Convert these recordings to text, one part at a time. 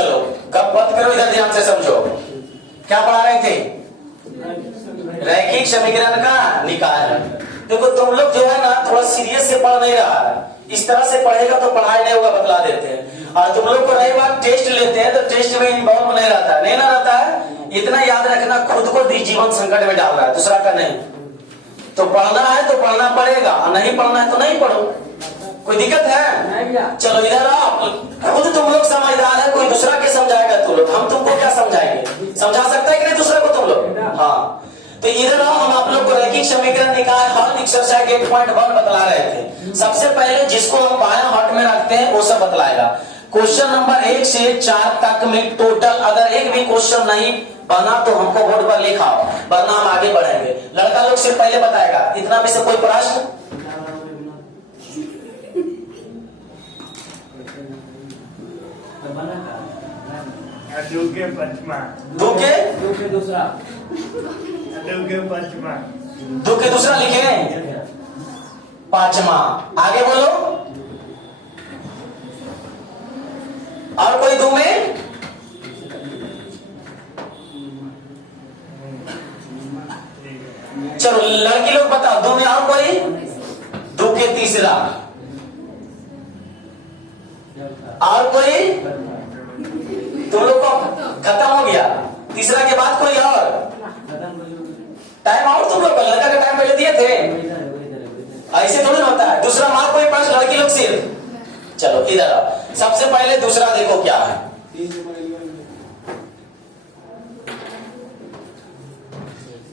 चलो गप मत करो, इधर ध्यान से समझो। क्या पढ़ा रहे थे? रैखिक समीकरण का निकाय। देखो तुम लोग जो है ना थोड़ा सीरियस से पढ़ नहीं रहा है, इस तरह से पढ़ेगा तो पढ़ाई नहीं होगा, बतला देते हैं। और तुम लोग को रही बात टेस्ट लेते हैं तो टेस्ट में इन्वॉल्व नहीं रहता है, नहीं ना रहता है। इतना याद रखना, खुद को जीवन संकट में डाल रहा है, दूसरा का नहीं। तो पढ़ना है तो पढ़ना पड़ेगा, नहीं पढ़ना है तो नहीं पढ़ो, कोई दिक्कत है? चलो इधर आओ, खुद तुम लोग समझदार है, कोई दूसरा के समझाएगा तुम लोग, हम तुमको क्या समझाएंगे? समझा सकता है कि नहीं दूसरे को तुम लोग? हाँ, तो इधर आओ, हम आप लोग को रैखिक समीकरण निकाय हल एक्सरसाइज 8.1 बतला रहे थे। सबसे पहले जिसको हम बायां हाथ में रखते हैं वो सब बतलाएगा। क्वेश्चन नंबर 1 से 4 तक में टोटल अगर एक भी क्वेश्चन नहीं बना तो हमको बोर्ड पर लिखाओ, वरना हम आगे बढ़ेंगे। लड़का लोग से पहले बताएगा, इतना में से कोई प्रश्न? दो के पचमा, दो के दूसरा, दो के पचमा, दो के दूसरा लिखे, पांचवा। आगे बोलो, और कोई दो में? चलो लड़की लोग बताओ, दो में और कोई? दो के तीसरा, और कोई? तुम लोग को खत्म हो गया, तीसरा के बाद कोई और? टाइम आउट तुम लोग लड़का का टाइम पहले दिए थे, ऐसे थोड़ी होता है। दूसरा मार कोई पास, लड़की लोग सिर्फ। चलो इधर आओ, सबसे पहले दूसरा देखो क्या है।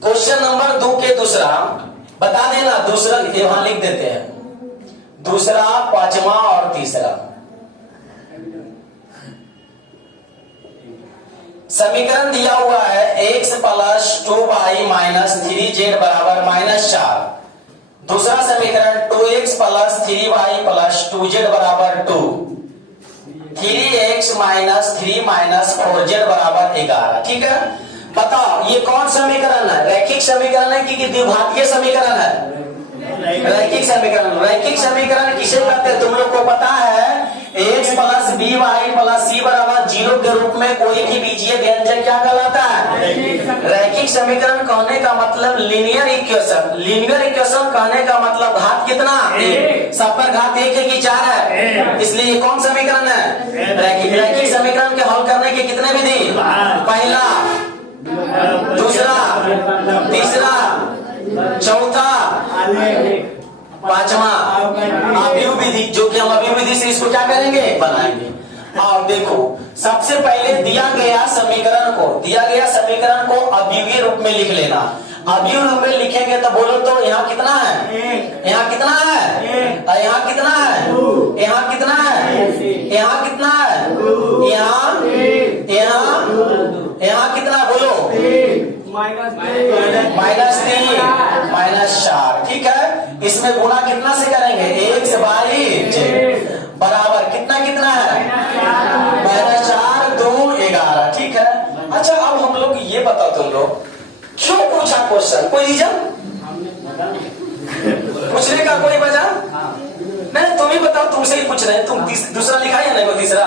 क्वेश्चन नंबर 2 के दूसरा बता देना, दूसरा यहां लिख देते हैं, दूसरा, पांचवा और तीसरा। समीकरण दिया हुआ है x plus 2y minus 3z बराबर -4। दूसरा समीकरण 2x plus 3y plus 2z बराबर 2, 3x माइनस 3 माइनस 4z बराबर 11। ठीक है, बताओ ये कौन समीकरण है? रैखिक समीकरण है कि द्विघातीय समीकरण है? रैखिक समीकरण। रैखिक समीकरण किसे कहते हैं तुम लोग को पता है? x plus B Y plus C बराबर 0 के रूप में कोई भी बीजीय व्यंजक क्या कहलाता है? रैखिक समीकरण कहने का मतलब लीनियर इक्वेशन। लीनियर इक्वेशन कहने का मतलब घात कितना? सब पर घात 1 है कि 4 है, इसलिए ये कौन समीकरण है? रैखिक। रैखिक समीकरण के हल करने के कितने विधि? पहला, दूसरा, तीसरा, चौथा, पांचवा अभिव्यय विधि, जो कि हम अभिव्यय विधि से इसको क्या करेंगे? बनाएंगे। और देखो सबसे पहले दिया गया समीकरण को अभिव्यय रूप में लिख लेना। अभिव्यय रूप में लिखेंगे तो बोलो तो यहाँ कितना है? यहाँ कितना है? यहाँ कितना है? यहाँ कितना है? यहाँ कितना है? यहाँ कितना बोलो? -3 -4। ठीक है, इसमें गुणा कितना से करेंगे? 1 से बराबर कितना कितना है? -4 2 11। ठीक है, अच्छा अब हम लोग ये बताओ, तुम लोग क्यों पूछा क्वेश्चन? कोई रीजन पूछने का? कोई वजह नहीं? तुम ही बताओ, तुमसे ही पूछ रहे हैं। तुम दूसरा लिखा है ना? तीसरा,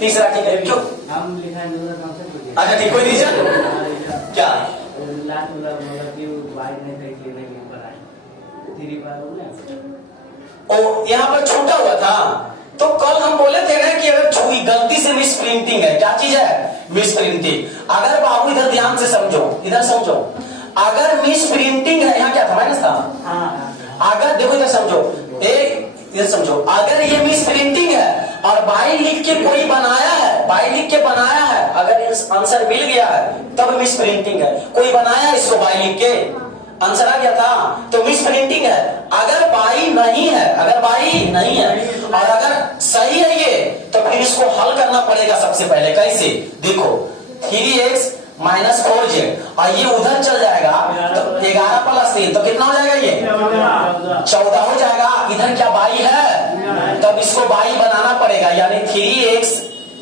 तीसरा ठीक है, क्यों? अच्छा ठीक, कोई रीजन क्या? ओ यहाँ पर छूटा हुआ था, तो कल हम बोले थे ना कि अगर छुई गलती से मिस प्रिंटिंग है, क्या चीज है? Miss printing. अगर बाबू इधर ध्यान से समझो, इधर समझो, अगर मिस प्रिंटिंग है, यहाँ क्या था? माइनस था। अगर देखो इधर समझो, इधर समझो, अगर ये मिस प्रिंटिंग है और बाई लिख के कोई बनाया है, बाई लिख के बनाया है, अगर आंसर मिल गया है तब मिस प्रिंटिंग है। कोई बनाया इसको बाई लिख के, आंसर आ गया था तो मिस प्रिंटिंग है। अगर बाई नहीं है, अगर बाई नहीं है और अगर सही है ये, तो फिर इसको हल करना पड़ेगा सबसे पहले। कैसे? देखो 3x माइनस 4z और ये उधर चल जाएगा तो 11 प्लस 3 तो कितना हो जाएगा? ये 14 हो जाएगा। इधर क्या बाई है? तब इसको बाई बनाना पड़ेगा, यानी 3x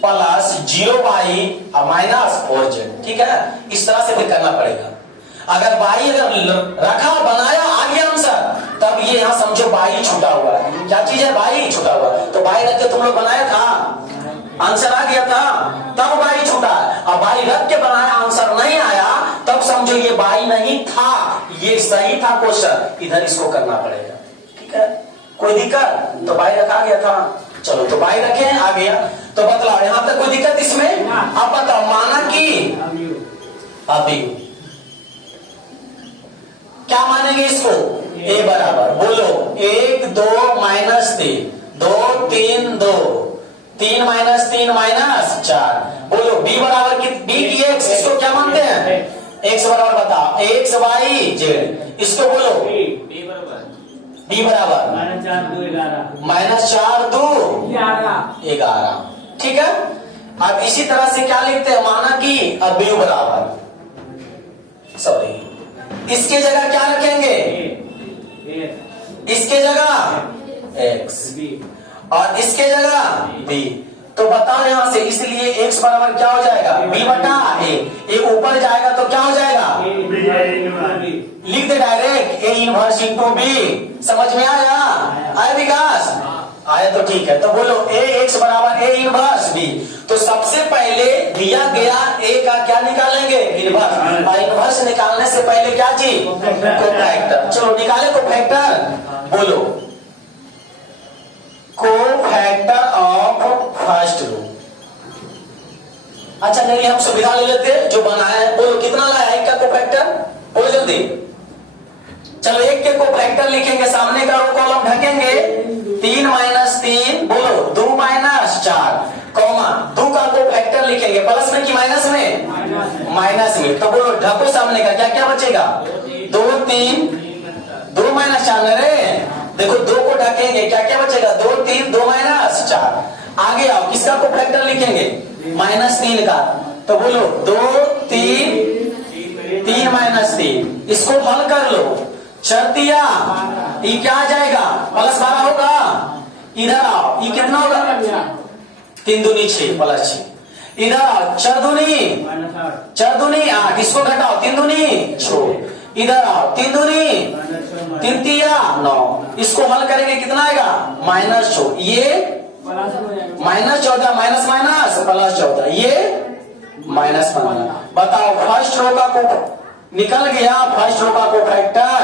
plus 0y minus 4z। ठीक है, इस तरह से फिर करना पड़ेगा। अगर बाई अगर रखा बनाया आ गया आंसर, तब ये यहाँ समझो बाई छूटा हुआ है। क्या चीज है? बाई छूटा हुआ। तो बाई रख के तुम लोग बनाया था, आंसर आ गया था, तब बाई छूटा। अब बाई रख के बनाया, आंसर नहीं आया, तब समझो ये बाई नहीं था, ये सही था क्वेश्चन, इधर इसको करना पड़ेगा। ठीक है, कोई दिक्कत? तो बाई रखा गया था, चलो तो बाई रखे, आ गया। तो बतलाओ यहां तक कोई दिक्कत इसमें? अब बताओ, माना कि अभी क्या मानेंगे इसको? ए बराबर, बोलो 1 2 माइनस 3, 2 3 2, 3 माइनस 3 माइनस 4। बोलो बी बराबर की बी की एक्स, इसको क्या मानते हैं? एक्स बराबर बताओ, एक्स वाई जेड, इसको बोलो बी बराबर माइनस 4 2 11। ठीक है, अब इसी तरह से क्या लिखते हैं? माना कि अब बी बराबर, सॉरी, इसके जगह क्या रखेंगे? इसके जगह x और इसके जगह b। तो बताओ यहां से, इसलिए x बराबर क्या हो जाएगा? b बटा a। ये ऊपर जाएगा तो क्या हो जाएगा? लिख दे direct, a inverse into b। समझ में आया? आया विकास? आया तो ठीक है। तो बोलो a x बराबर a इनवर्स b। तो सबसे पहले दिया गया a का क्या निकालेंगे? इनवर्स। और इनवर्स निकालने से पहले क्या चीज? कोफैक्टर। चलो निकाले कोफैक्टर, बोलो कोफैक्टर ऑफ फर्स्ट रो। अच्छा नहीं, हम सुविधा ले लेते हैं जो बनाया है। बोलो कितना लाया है एक का कोफैक्टर? बोलो जल्दी। चलो एक के कोफैक्टर लिखेंगे, सामने का रो कॉलम ढकेंगे, 3 माइनस 3, बोलो 2 माइनस 4, कॉमा 2 का कोफैक्टर लिखेंगे, प्लस में कि माइनस में? माइनस में। तो बोलो ढको सामने का, क्या क्या बचेगा? 2 3, 2 माइनस 4 रे, देखो 2 को ढकेंगे, क्या क्या बचेगा? 2 3, 2 माइनस 4। आगे आओ, किसका कोफैक्टर लिखेंगे? माइनस 3 का। तो बोलो 2 3, 3 माइनस 3, इसको हल कर लो, चर दिया, ये क्या आ जाएगा? प्लस 12 होगा। इधर आओ, ये कितना होगा? 3 दूनी 6 प्लस 6। इधर आओ, चर दूनी 8, इसको घटाओ, 3 दूनी 6। इधर आओ, 3 दूनी 3 तिया 9, इसको हल करेंगे कितना आएगा? माइनस 4। ये माइनस 14, माइनस माइनस प्लस 14, ये माइनस 15। बताओ फर्स्ट रो का को निकल गया, फर्स्ट रो का कोफैक्टर।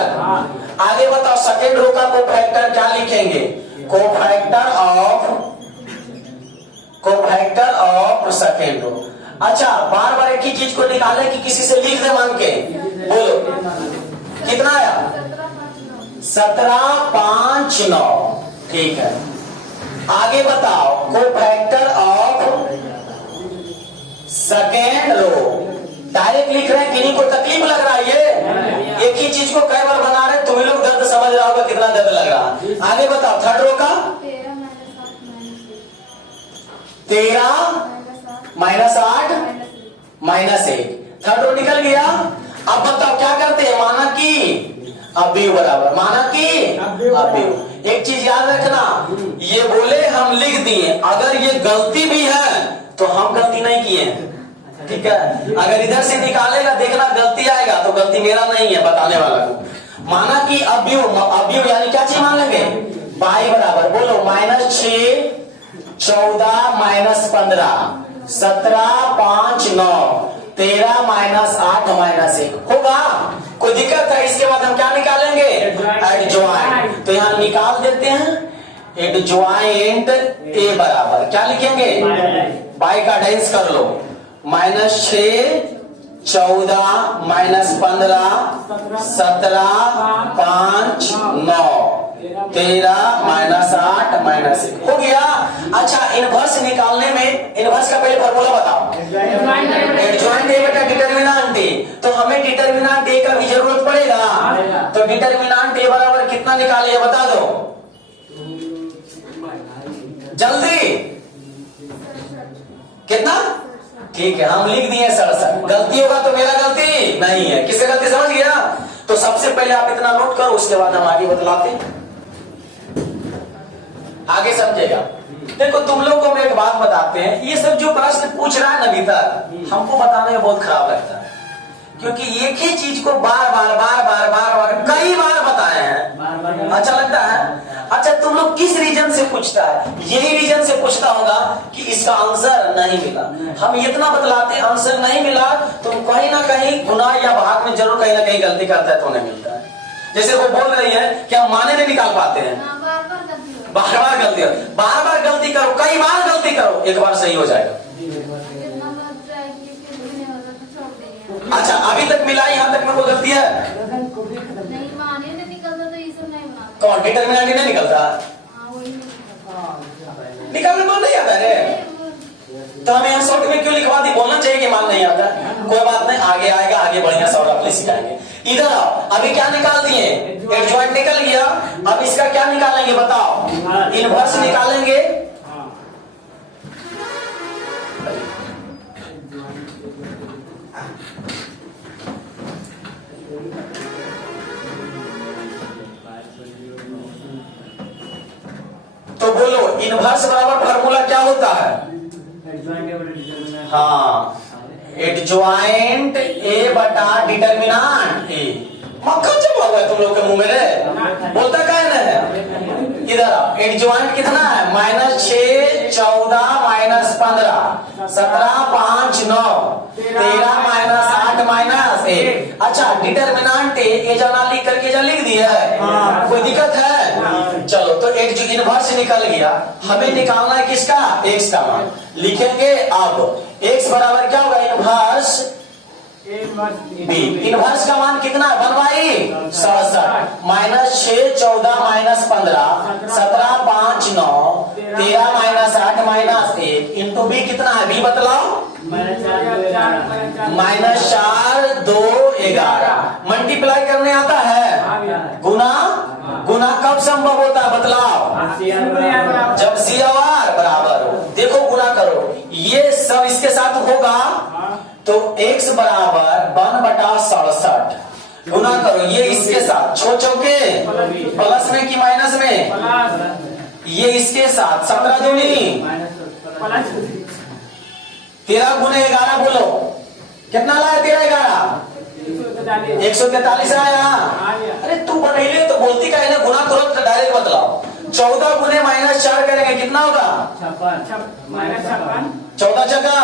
आगे बताओ सेकेंड रो का कोफैक्टर क्या लिखेंगे? Cofactor of second row. अच्छा, बार बार एक ही चीज को निकाले कि किसी से लिख दे मांग के? बोलो कितना आया? 17 5 9। ठीक है, आगे बताओ cofactor of second row. Direct लिख रहे हैं, किन्हीं को तकलीफ लग रहा है? ये एक ही चीज को कई बार बना रहे, तुम्हें लोग दर्द समझ रहा होगा कितना दर्द लग रहा। आगे बताओ थर्ड रो का 13 माइनस 8 माइनस 8, थर्ड रो निकल गया। अब बताओ क्या करते हैं? माना कि अभी बराबर, माना कि अभी। एक चीज याद रखना, ये बोले हम लिख दिए, अगर ये गलती भी है तो हम गलती नहीं किए हैं। ठीक है, अगर इधर से निकालेगा देखना गलती आएगा, तो गलती मेरा नहीं है बताने वाला को। माना कि अभी यानी क्या चीज मान लेंगे? बाई बराबर, बोलो माइनस 6 14 माइनस 15, 17 5 9, 13 माइनस 8 माइनस 1 होगा। कोई दिक्कत है? इसके बाद हम क्या निकालेंगे? एडजॉइंट। तो यहाँ निकाल देते हैं एडजॉइंट ए बराबर क्या लिखेंगे? बाई का डाइंस कर लो, माइनस 6 14 माइनस 15 17 5 9 13 माइनस 8 माइनस 1 हो गया। अच्छा, इनवर्स निकालने में इनवर्स का पहले फॉर्मूला बताओ। एडजॉइंट ए बटा डिटरमिनेंट ए। तो हमें डिटरमिनेंट ए का भी जरूरत पड़ेगा। तो डिटरमिनेंट ए बराबर कितना निकाले बता दो जल्दी। कितना? ठीक है, हम लिख दिए 67। गलती होगा तो मेरा गलती नहीं है, किससे गलती समझ गया? तो सबसे पहले आप इतना नोट करो, उसके बाद हम आगे बतलाते हैं, आगे समझेगा। देखो तुम लोग को हम एक बात बताते हैं, ये सब जो प्रश्न पूछ रहा है ना भीतर, हमको बताने में बहुत खराब लगता है, क्योंकि एक ही चीज को बार बार कई बार बताए हैं। अच्छा लगता है? अच्छा तुम तुम लोग किस रीजन से पूछता है? यही रीजन से पूछता होगा कि इसका आंसर नहीं मिला। हम इतना बतलाते आंसर नहीं मिला, तुम कहीं ना कहीं गुना या भाग में जरूर कहीं ना कहीं गलती करता है तो नहीं मिलता है। जैसे वो बोल रही है कि हम माने नहीं निकाल पाते हैं, बार बार गलती करो, बार बार गलती करो, कई बार गलती करो, एक बार सही हो जाएगा। अच्छा अभी तक मिला, यहाँ तक में कोई गलती है? कौन डिटरमिनेंट नहीं निकलता? निकालने को नहीं आता रे, तो हमें यहाँ शॉर्ट में क्यों लिखवा दी? बोलना चाहिए कि मान नहीं आता। कोई बात नहीं, आगे आएगा, आगे बढ़िया शॉर्ट अपने सिखाएंगे। इधर आओ, अभी क्या निकाल दिए? एडजॉइंट निकल गया, अब इसका क्या निकालेंगे बताओ? इनवर्स निकालेंगे। तो बोलो इनवर्स बराबर फार्मूला क्या होता है? हाँ, एडजॉइंट ए बटा डिटरमिनेंट ए। मक्खन चबा हुआ है तुम लोग के मुंह में रे, बोलता क्या है? इधर आओ, एडजॉइंट कितना है? -6 14 -15 17 5 9 13 -8 -1। अच्छा डिटरमिनेंट ए जाना लिख करके जा लिख दिया है, कोई दिक्कत है? चलो तो इनवर्स निकल गया, हमें निकालना है किसका? x का मान लिखेंगे। अब x बराबर क्या होगा? Inverse b। इनवर्स का मान कितना है? 1/67 -6 14 -15 17 5 9 13 -8 -1 इंटू b कितना है? b बतलाओ। -4 2 11। मल्टीप्लाई करने आता है? गुना गुना कब संभव होता है बतलाओ? जब सी और आर बराबर हो। देखो गुना करो, ये सब इसके साथ होगा तो x बराबर 1/67 गुना करो ये इसके साथ, छो चौके प्लस में कि माइनस में? ये इसके साथ 17 दूनी 13 गुने 11 बोलो कितना लाया? 13 11 143 आया। अरे तू बनैले तो बोलती का है ना, गुना तुरंत डायरेक्ट बतलाओ। 14 गुने -4 करेंगे कितना होगा? 14 जगह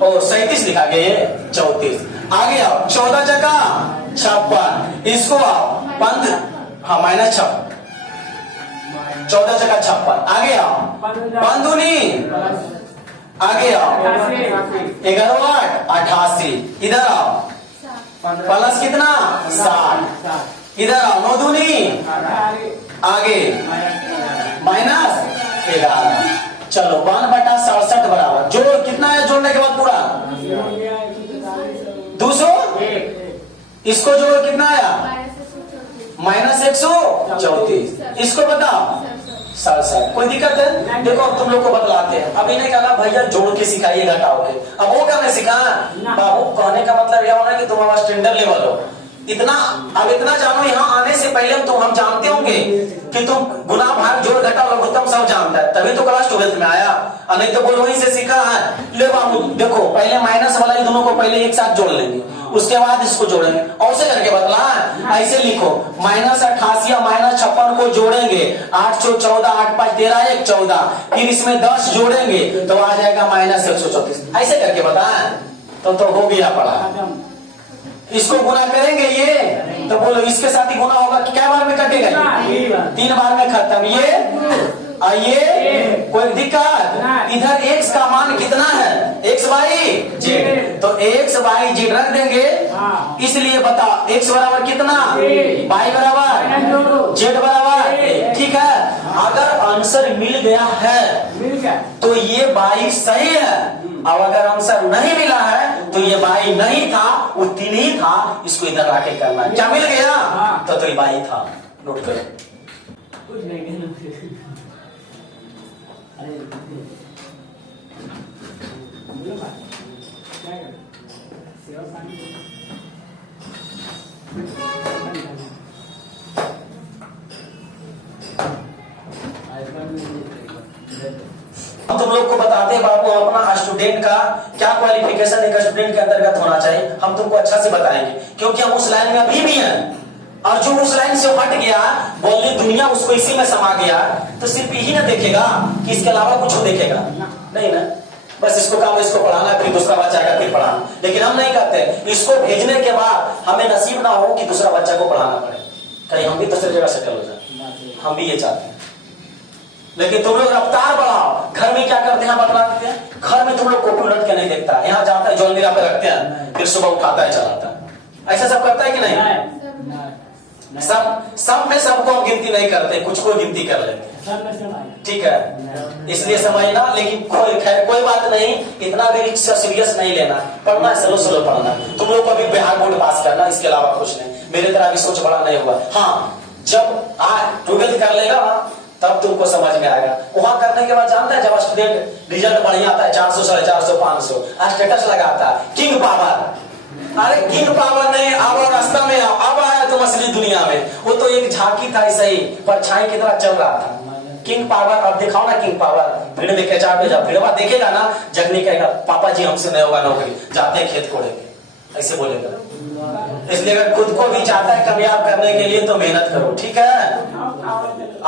और 37 लिखा गया ये 34। आगे आओ, 14 जगह 56, इसको आओ पंद, हाँ -6 14 जगह 56। आगे आओ पंदुनी, आगे आओ 11 8 88। इधर आओ प्लस कितना? 60। इधर आओ 9 दूनी, आगे -11। चलो 1/67 बराबर जोड़ो कितना है? जोड़ने के बाद पूरा 200, इसको जोड़ो कितना आया? -134। इसको बताओ 67। कोई दिक्कत है? देखो तुम लोग को बतलाते हैं, अभी नहीं कहना भैया जोड़ के सिखाइए घटाओ के, अब वो करने सिखा बाबू। कहने का मतलब यह होना कि तुम हमारा स्टैंडर्ड लेवल हो। इतना अब इतना जानो, यहाँ आने से पहले हम जानते होंगे कि तुम गुना भाग जोड़ घटा लघुत्तम सब जानता है, तभी तो क्लास 12 में आया, और नहीं तो बोल वहीं से सीखा है। ले बाबू देखो, पहले माइनस वाला इन दोनों को पहले एक साथ जोड़ लेंगे, उसके बाद इसको जोड़ेंगे, ऐसे करके बतला। ऐसे लिखो -88 और -56 को जोड़ेंगे, 8 4 14 8 5 13 1 14, फिर इसमें 10 जोड़ेंगे तो आ जाएगा -134। ऐसे करके बताएं तो हो गया पढ़ा। इसको गुना करेंगे ये, तो बोलो इसके साथ ही गुना होगा, क्या बार में कटेगा? 3 बार में खत्म। ये आइए कोई दिक्कत? इधर x का मान कितना है? x/z, तो x/z रख देंगे। इसलिए बताओ x बराबर कितना? y बराबर z बराबर, ठीक है। अगर आंसर मिल गया है तो ये y सही है, अब अगर आंसर नहीं मिला है तो ये y नहीं था, वो 3 ही था। इसको इधर लाके करना है। क्या मिल गया? तो ये y था। नोट करो। हम तुम लोग को बताते हैं बाबू, हम अपना स्टूडेंट का क्या क्वालिफिकेशन एक स्टूडेंट के अंतर्गत होना चाहिए हम तुमको अच्छा से बताएंगे, क्योंकि हम उस लाइन में अभी भी हैं। और जो उस लाइन से हट गया, बोलने दुनिया उसको इसी में समा गया, तो सिर्फ यही ना देखेगा कि इसके अलावा कुछ देखेगा नहीं ना। बस इसको काम, इसको पढ़ाना, फिर दूसरा बच्चा का फिर पढ़ाना। लेकिन हम नहीं करते। इसको भेजने के बाद हमें नसीब ना हो कि दूसरा बच्चा को पढ़ाना पड़े, कहीं हम भी दूसरी जगह सेटल हो जाए। हम भी ये चाहते हैं। लेकिन तुम लोग रफ्तार बढ़ाओ। घर में क्या करते हैं बतला देते हैं। घर में तुम लोग कॉपी उलट के नहीं देखता, यहाँ जाता है जोलमीरा पे रखते हैं, फिर सुबह उठाता है चलाता है। ऐसा सब करता है कि नहीं? सब में सबको हम गिनती नहीं करते, कुछ को गिनती कर लेते हैं, ठीक है। इसलिए समझना। लेकिन खैर कोई बात नहीं, इतना भी सीरियस नहीं लेना। पढ़ना है, स्लो स्लो पढ़ना। तुम लोग को भी बिहार बोर्ड पास करना, इसके अलावा कुछ नहीं। मेरे तरह भी सोच बड़ा नहीं हुआ। हाँ, जब 12th कर लेगा तब तुमको समझ में आएगा। वहां करने के बाद जानता है, जब स्टूडेंट रिजल्ट बढ़िया आता है, 400, 450, 500, स्टेटस लगाता है किंग पावर। अरे किंग पावर नहीं, अब और रास्ता में अब आया तुम असली दुनिया में। वो तो एक झांकी था, सही परछाई की तरह चल रहा था। किंग पावर अब दिखाओ ना, किंग पावर। भीड़ में कैचा पे जाओ, भीड़वा देखेगा ना, जगनी कहेगा पापा जी हमसे नहीं होगा नौकरी, जाते हैं खेत कोड़ेंगे, ऐसे बोलेगा। इसलिए अगर खुद को भी चाहता है कामयाब करने के लिए तो मेहनत करो, ठीक है।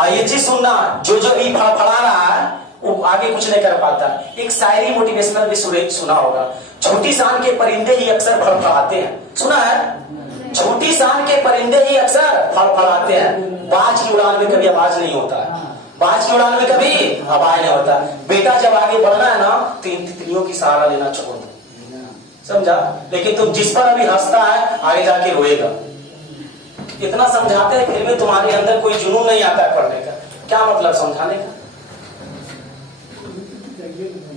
ये चीज सुनना, जो भी फड़फड़ा रहा है वो आगे कुछ नहीं कर पाता। एक शायरी मोटिवेशनल भी सुना होगा, छोटी शान के परिंदे ही अक्सर फड़फड़ाते हैं। सुना है? छोटी शान के परिंदे ही अक्सर फड़फड़ाते हैं। बाज की उड़ान में कभी आवाज नहीं होता है, बाज की उड़ान में कभी आवाज नहीं होता। बेटा जब आगे बढ़ना है ना, तो इन तितलियों की सहारा लेना छोड़ दो, समझा। लेकिन तुम जिस पर अभी हंसता है, आगे जाके रोएगा। इतना समझाते हैं, फिर भी तुम्हारे अंदर कोई जुनून नहीं आता है पढ़ने का। क्या मतलब समझाने का?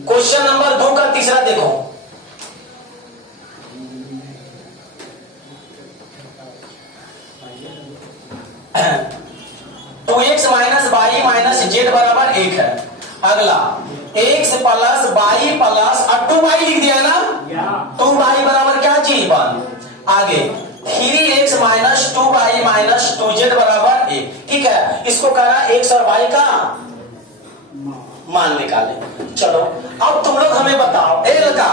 क्वेश्चन नंबर 2 का तीसरा देखो। Two x minus y minus z बराबर 1 है। अगला x plus by plus 2y लिख दिया ना, 2y बराबर क्या चीज 1। आगे 3x minus 2y minus 2z बराबर 1, ठीक है। इसको कह रहा x और y का मान निकाले। चलो अब तुम लोग हमें बताओ, लड़का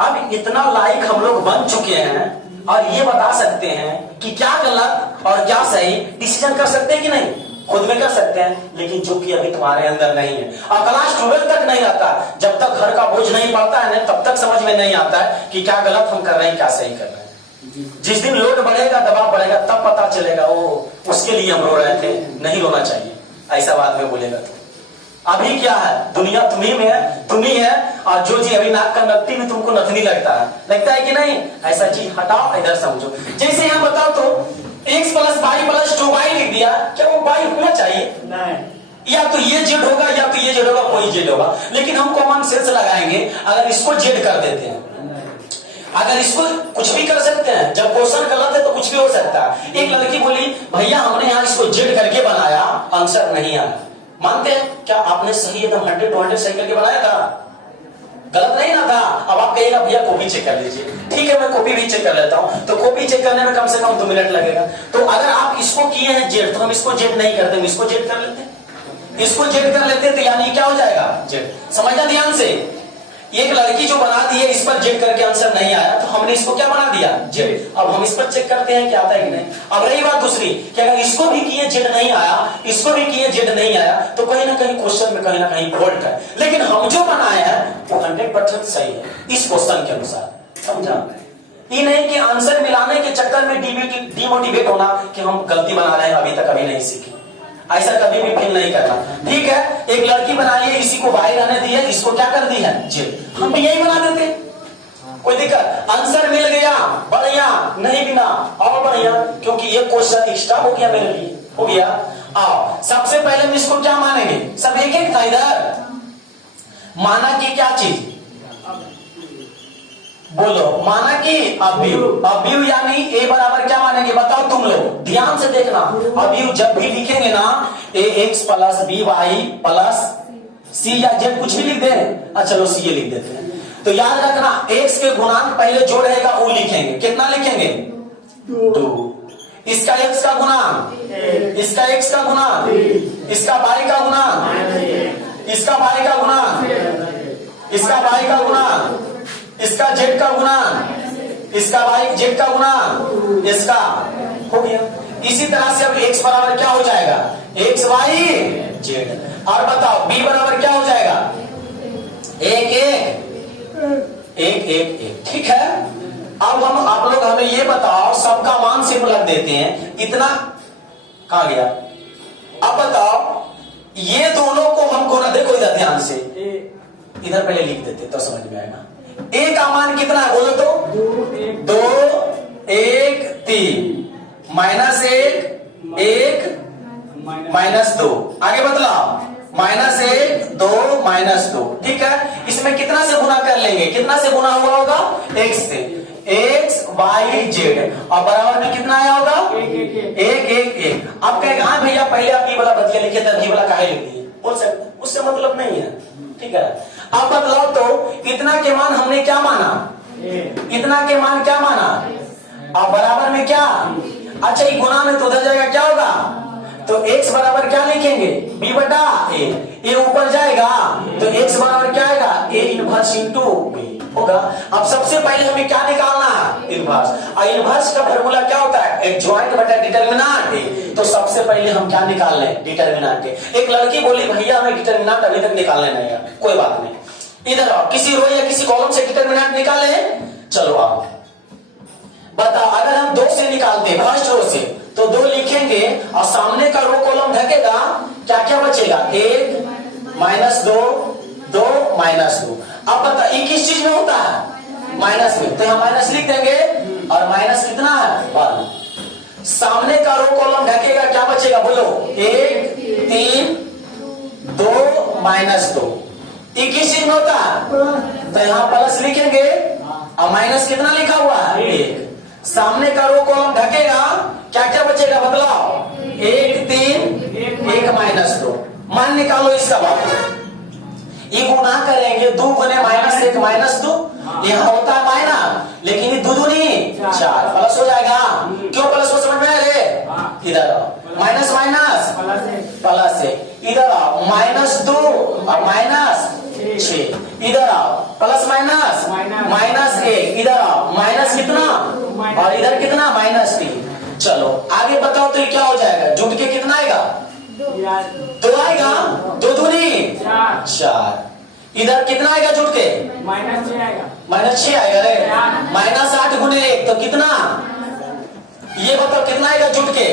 अब इतना लाइक हम लोग बन चुके हैं और ये बता सकते हैं कि क्या गलत और क्या सही डिसीजन कर सकते हैं कि नहीं? खुद में कर सकते हैं, लेकिन जो कि अभी तुम्हारे अंदर नहीं है। और क्लास 12 तक नहीं आता, जब तक घर का बोझ नहीं पड़ता है ना, तब तक समझ में नहीं आता है कि क्या गलत हम कर रहे हैं, क्या सही कर रहे हैं। जिस दिन लोड बढ़ेगा, दबाव बढ़ेगा, तब पता चलेगा ओ उसके लिए हम रो रहे थे, नहीं रोना चाहिए। ऐसा बात में बोलेगा तो अभी क्या है, दुनिया तुम्ही में है, तुम्ही है। और जो जी अभी नाक का नत्ती में तुमको नथनी लगता है कि नहीं? ऐसा चीज हटाओ, इधर समझो। जैसे यहाँ बताओ तो x plus by plus 2y लिख दिया, क्या वो y होना चाहिए? नहीं। या तो ये जेड होगा या तो ये जेड होगा, कोई जेड होगा। लेकिन हम कॉमन सेंस लगाएंगे, अगर इसको जेड कर देते हैं, अगर इसको कुछ भी कर सकते हैं। जब क्वेश्चन गलत है तो कुछ भी हो सकता है। एक लड़की बोली भैया हमने यहाँ इसको जेड करके बनाया, आंसर नहीं आया। मानते हैं क्या आपने सही एकदम 100 to 100 सही करके बनाया था? गलत नहीं ना था। अब आप कहिएगा भैया कॉपी चेक कर लीजिए, ठीक है मैं कॉपी भी चेक कर लेता हूं। तो कॉपी चेक करने में कम से कम 2 मिनट लगेगा। तो अगर आप इसको किए हैं जेड, तो हम इसको जेड नहीं करते, हम इसको जेड कर लेते, इसको जेड कर लेते, तो यानी क्या हो जाएगा जेड। समझना ध्यान से। एक लड़की जो बना दी है, इस पर जेड करके आंसर नहीं आया, तो हमने इसको क्या बना दिया जेड। अब हम इस पर चेक करते हैं कि आता है कि नहीं। अब रही बात दूसरी कि अगर इसको भी किए जेड नहीं आया, इसको भी किए जेड नहीं आया, तो कहीं ना कहीं क्वेश्चन में कहीं ना कहीं फॉल्ट है। लेकिन हम जो बनाए हैं वो 100% सही है इस क्वेश्चन के अनुसार, समझा। ये नहीं कि आंसर मिलाने के चक्कर में डिमोटिवेट होना कि हम गलती बना रहे हैं, अभी तक अभी नहीं सीखे। ऐसा कभी भी फील नहीं करना, ठीक है। एक लड़की बनाई है, इसी को बाहर आने दी है, इसको क्या कर दी है जेड। हम भी यही बना देते, कोई दिक्कत। आंसर मिल गया, बढ़िया। नहीं बिना और बढ़िया, क्योंकि ये क्वेश्चन एक्स्ट्रा हो गया मेरे लिए, हो गया। आओ सबसे पहले हम इसको क्या मानेंगे, सब एक एक था इधर। माना कि क्या चीज बोलो, माना कि अब्यू यानी ए बराबर क्या मानेंगे बताओ तुम लोग, ध्यान से देखना। अब्यू जब भी लिखेंगे ना, A X plus B Y plus C या जेड कुछ भी लिख दे। चलो सी ये लिख देते हैं। तो याद रखना एक्स के गुणांक पहले जो रहेगा वो लिखेंगे। कितना लिखेंगे? 2। इसका एक्स का गुणांक, इसका एक्स का गुणांक, इसका वाई का गुणांक, इसका y का गुना, इसका y का गुना, इसका z का गुना, इसका y z का गुना, इसका हो गया। इसी तरह से अब x बराबर क्या हो जाएगा, x y z। और बताओ b बराबर क्या हो जाएगा, एक एक एक एक एक। ठीक है, अब हम आप लोग हमें ये बताओ, सबका मान सिर्फ रख देते हैं, इतना कहां गया। अब बताओ ये दोनों को हमको ना, देखो इधर ध्यान से, इधर पहले लिख देते तो समझ में आएगा। ए का मान कितना है बोलो तो, 2 1 3 माइनस 1 1 माइनस 2, आगे बतलाओ, -1 2 -2। ठीक है, इसमें कितना से गुना कर लेंगे, कितना से गुना हुआ होगा, x से, x y z, और बराबर में कितना आया होगा, 1 1 1। अब कहेगा हाँ भैया पहले आप ये वाला बदलिए लिखे थे, ये वाला काहे लिख दिए, बोल सकते, उससे मतलब नहीं है। ठीक है, अब बतलाओ तो इतना के मान हमने क्या माना, इतना के मान क्या माना, और बराबर में क्या, अच्छा ये गुना में तो उधर जाएगा क्या होगा, तो x बराबर क्या लिखेंगे, b बटा a ऊपर जाएगा तो x बराबर क्या आएगा, a इनवर्स इंटू b होगा। अब सबसे पहले हमें क्या निकालना है, इनवर्स, और इनवर्स का फॉर्मूला क्या होता है, एडजॉइंट बटा डिटरमिनेंट। तो सबसे पहले हम क्या निकाल लें, डिटरमिनेंट। एक लड़की बोली भैया हमें डिटरमिनेंट अभी तक निकालने नहीं है, कोई बात नहीं, इधर आओ, किसी रो या किसी कॉलम से डिटरमिनेंट निकाले, चलो आओ बताओ। अगर हम 2 से निकालते हैं फर्स्ट रो से तो 2 लिखेंगे, और सामने का रो कॉलम ढकेगा, क्या क्या बचेगा, 1 -2 2 -2। अब बता ये किस चीज में होता है, माइनस में, तो हम माइनस लिख देंगे, और माइनस कितना है 1। सामने का रो कॉलम ढकेगा, क्या बचेगा बोलो, 1 3 2 -2। ये किस चीज में होता है, तो यहाँ प्लस लिखेंगे, और माइनस कितना लिखा हुआ है 1। सामने का रो कॉलम ढकेगा, क्या क्या बचेगा बदलाव, 1 3 1 -2। मान निकालो इसका बात, ये गुना करेंगे, 2 गुने -1 -2, यहाँ होता है माइनस, लेकिन ये 2 दूनी 4 प्लस हो जाएगा। क्यों प्लस हो, समझ में आ रहे, इधर आओ, माइनस माइनस प्लस है, इधर आओ, -2 और -6, इधर आओ, प्लस माइनस -1, इधर आओ, माइनस कितना, और इधर कितना -3। चलो आगे बताओ तो ये क्या हो जाएगा, जुट के कितना आएगा, 2 आएगा, 2 दूनी 4, इधर कितना आएगा जुट के, -6 आएगा रे, -8 गुने 1 तो कितना, ये बताओ कितना आएगा जुट के,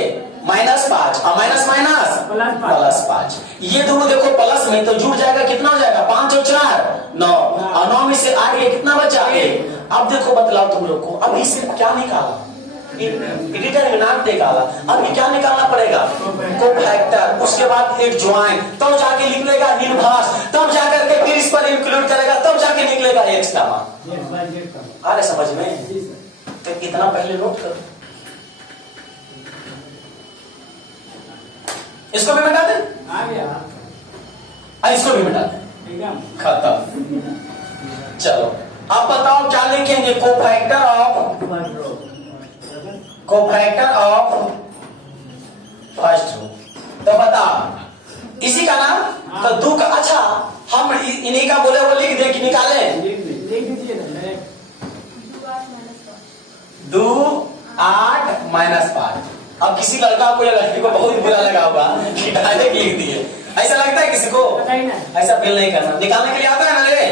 -5, और माइनस माइनस +5। ये दोनों देखो प्लस में तो जुड़ जाएगा, कितना हो जाएगा, 5 और 4 9, और 9 में से 8 गए, कितना बचा 1। अब देखो बतलाओ तुम लोग को, अब इससे क्या निकाला, डिटरमिनेंट निकाला, अब ये क्या निकालना पड़ेगा, कोफैक्टर, उसके बाद एडजॉइंट, तब जाके निकलेगा इनवर्स, तब जाकर के फिर इस पर इंक्लूड करेगा, तब जाके निकलेगा x का मान। आ रहे समझ में, तो इतना पहले नोट करो, इसको भी मिटा दे, इसको भी मिटा दे, खत्म। चलो अब बताओ क्या लिखेंगे, कोफैक्टर ऑफ फर्स्ट रो। तो बताओ इसी का नाम, तो 2 का, अच्छा हम इन्हीं का बोले वो लिख दे कि निकाले, 2 8 -5। अब किसी लड़का को या लड़की को बहुत बुरा लगा होगा कि डायरेक्ट लिख दिए, ऐसा लगता है किसी को, ऐसा फील नहीं करना, निकालने के लिए आता है ना रे,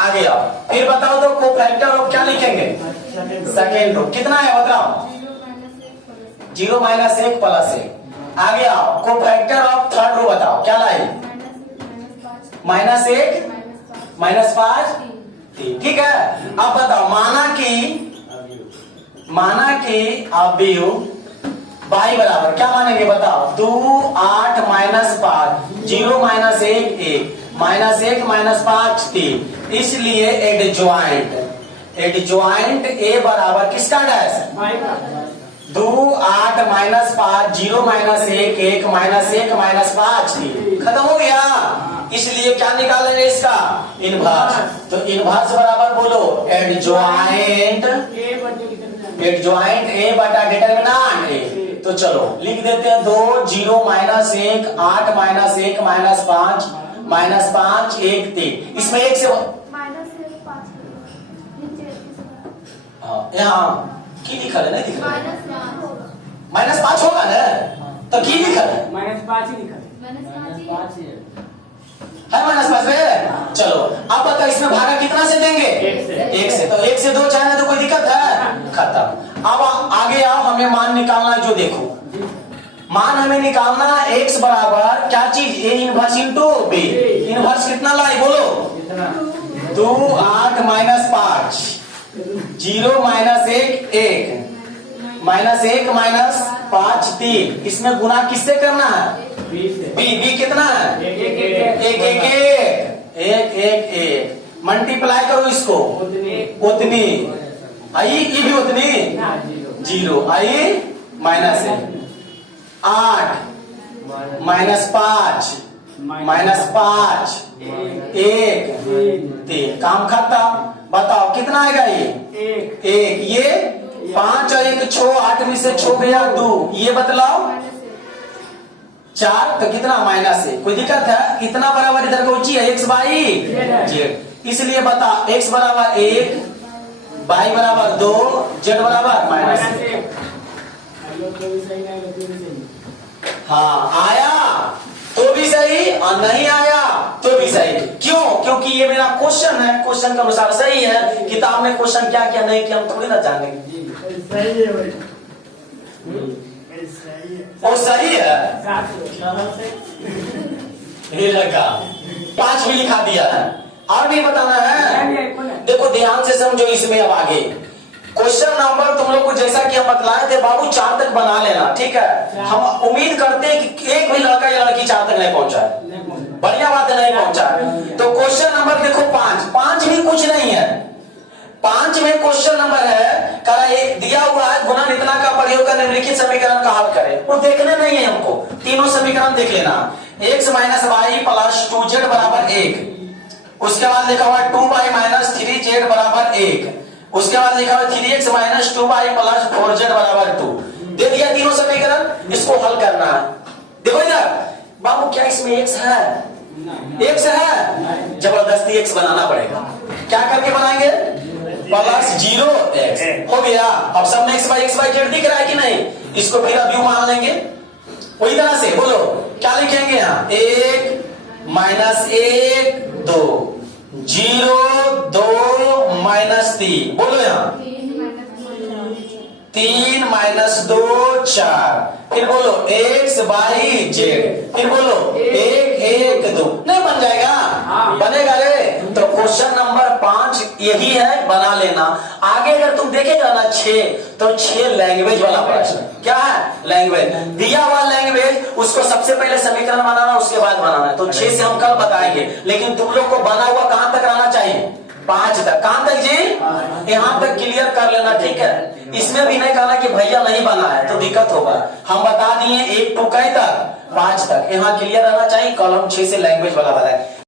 आगे आओ, फिर बताओ तो कोफैक्टर ऑफ क्या लिखेंगे, सेकेंड रो, कितना है बताओ, 0 -1 +1। आगे आओ, कोफैक्टर ऑफ थर्ड रो बताओ क्या लाई, -1 -5 3। ठीक है, अब बताओ माना कि अवयव y बराबर क्या मानेंगे बताओ, 2 8 -5 0 -1 1 -1 -5 3। इसलिए एडजॉइंट a बराबर किसका डैश, 2 8 -5 0 -1 1 -1 -5 3, खत्म हो गया। इसलिए क्या निकालेंगे इसका, इनवर्स। तो इनवर्स बराबर बोलो, एडजॉइंट a बटा डिटरमिनेंट a। तो चलो लिख देते हैं, 2 0 -1 8 -1 -5 -5 1 3, इसमें 1 से -5 नीचे हाँ यहाँ की लिखा है नहीं दिख रहा है? -5 -5 होगा ना, तो की लिखा है? -5 ही लिखा है। -5 ही है। है -5 में। चलो अब बताओ इसमें भागा कितना से देंगे? 1 से। तो 1 से 2 चाहे तो कोई दिक्कत है? खत्म। अब आगे आओ, हमें मान निकालना है। जो देखो मान हमें निकालना है x बराबर क्या चीज? a inverse into b। Inverse कितना लाई बोलो? कितना? 2 8 -5 0 -1 1 -1 -5 3। इसमें गुना किससे करना है? 20 से। b कितना है? 1 1 1 1 मल्टीप्लाई करो इसको, उतनी आई ये भी उतनी 0 आई -1 8 -5 -5 1 3। काम खत्म। बताओ कितना आएगा ये? 1 ये 5 और 1 6 8 में से 6 गया 2। ये बतलाओ 4 तो कितना? -1। कोई दिक्कत है? कितना बराबर इधर को ऊंची है? x by Z. इसलिए बता x बराबर 1 y बराबर 2 z बराबर -1। हाँ आया तो भी सही और नहीं आया तो भी सही। क्यों? क्योंकि ये मेरा क्वेश्चन है, क्वेश्चन के अनुसार सही है। किताब में क्वेश्चन क्या क्या नहीं किया हम थोड़ी ना जानेंगे। सही है भाई, सही है। वो सही है, ये लगा 5 भी लिखा दिया है। और भी बताना है। देखो ध्यान से समझो इसमें। अब आगे क्वेश्चन नंबर तुम लोग को जैसा कि हम बतलाए थे बाबू 4 तक बना लेना, ठीक है। हम उम्मीद करते हैं कि एक भी लड़का या लड़की 4 तक नहीं पहुंचा है। बढ़िया बात है, नहीं पहुंचा है। तो क्वेश्चन नंबर देखो 5 भी कुछ नहीं है। 5 में क्वेश्चन नंबर है करा एक दिया हुआ है गुणन इतना का प्रयोग कर निम्नलिखित समीकरण का हल करें। वो देखने नहीं है हमको, तीनों समीकरण देख लेना। x - y प्लस 2z बराबर 1। उसके बाद लिखा हुआ 2y - 3z बराबर 1। उसके बाद लिखा हुआ 3x - 2y प्लस 4z बराबर 2। दे दिया तीनों समीकरण, इसको हल करना है। देखो इधर बाबू क्या इसमें x है? x है, जबरदस्ती x बनाना पड़ेगा। क्या करके बनाएंगे? +0x हो गया। अब सब में x बाई z दिख रहा है कि नहीं? इसको फिर अब यू मान लेंगे वही तरह से। बोलो क्या लिखेंगे? यहाँ 1 -1 2 0 2 -3। बोलो यहाँ 3 -2 4। फिर बोलो x बाई जेड। फिर बोलो 1 1 2। नहीं बन जाएगा? बनेगा रे। तो क्वेश्चन नंबर 5 यही है, बना लेना। आगे अगर तुम देखेगा ना 6 तो 6 लैंग्वेज वाला प्रश्न। क्या है? लैंग्वेज दिया हुआ लैंग्वेज, उसको सबसे पहले समीकरण बनाना उसके बाद बनाना है। तो 6 से हम कल बताएंगे, लेकिन तुम लोग को बना हुआ कहां तक रहना चाहिए? 5 तक। कहां तक जी? यहाँ तक क्लियर कर लेना, ठीक है। इसमें भी नहीं कहना कि भैया नहीं बना है तो दिक्कत होगा। हम बता दिए 1 2 तक 5 तक यहाँ क्लियर रहना चाहिए। कल हम 6 से लैंग्वेज वाला बताए।